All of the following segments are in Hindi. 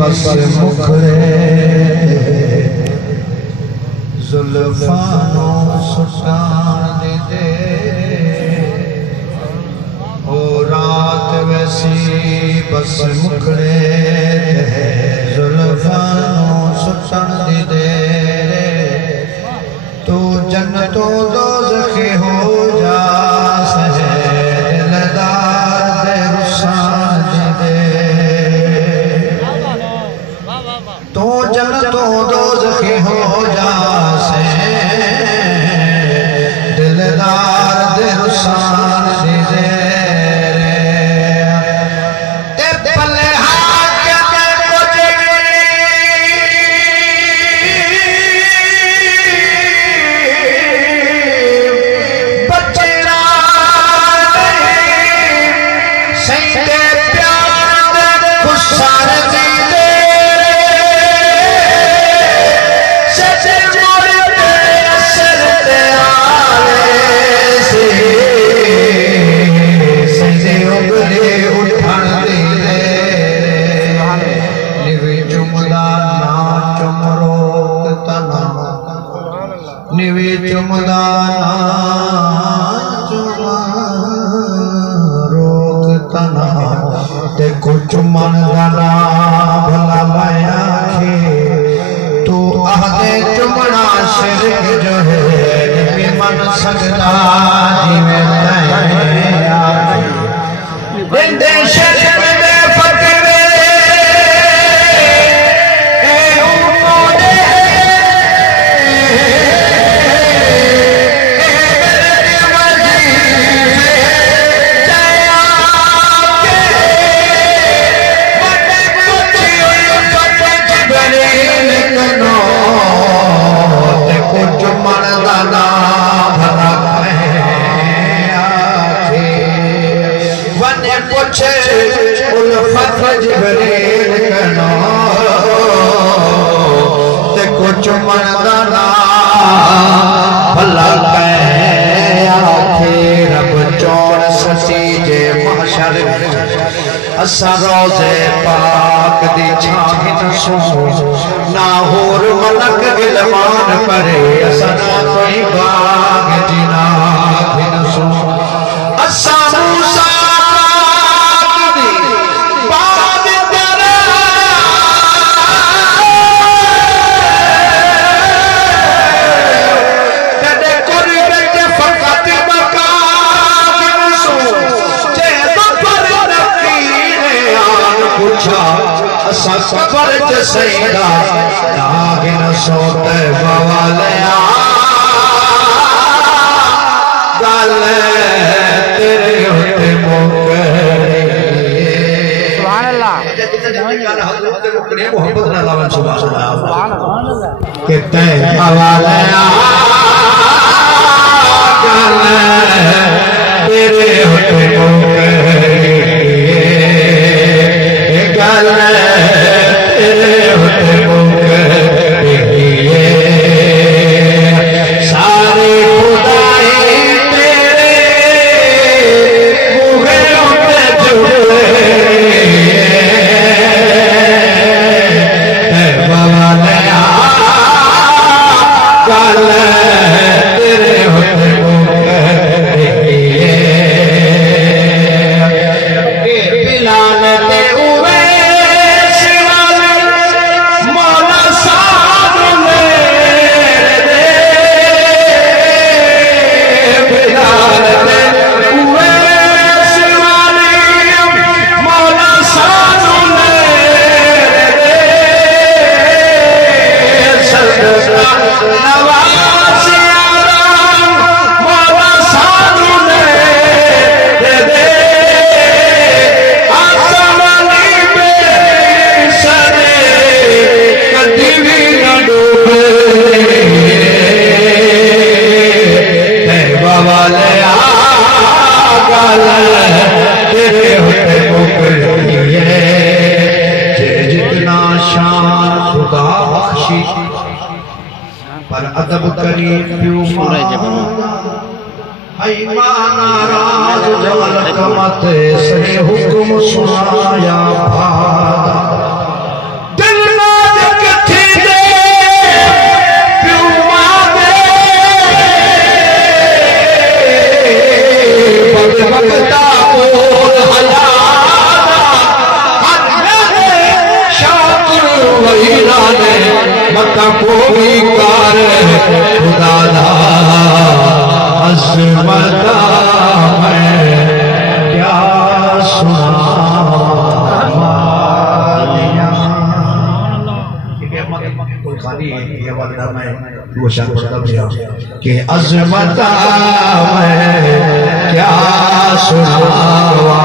बस मुखरे जुल्फानो सुटान दे हो रात वैसी बस मुखरे जुल्फानो सुटान दे तू जन्नतो दोज़ख हो जा चुमन दाना भला लाया तू आहदे चुमना शिरक जो है मन सकता चुमन दाना भला रब चौड़ सची जे महशर असा रोज़े पाक दी छाहिन सो ना होर मलक गिलमान परे असा ना कोई बाग जिना भिन सो असा मूसा सफर च सैदा नागिन सोते बवालिया गल तेरे होते मुकरे सुभान अल्लाह मोहब्बत ना लावन सुभान अल्लाह कहते बवालिया गल तेरे होते मुकरे गल पर अदब करी नाराज जमलक मत से हुक्म सुनाया दिल नाज़ थी दे प्यूमा दे बगता बोल हला शाकुर वहीरा ने मत कोई कार खुदा दा अज़मता मैं क्या कोई खाली ये वाला मैं वो शान करता हूँ कि अज़मता मैं क्या सुनावा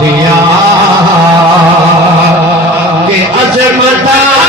दिया कि अज़मता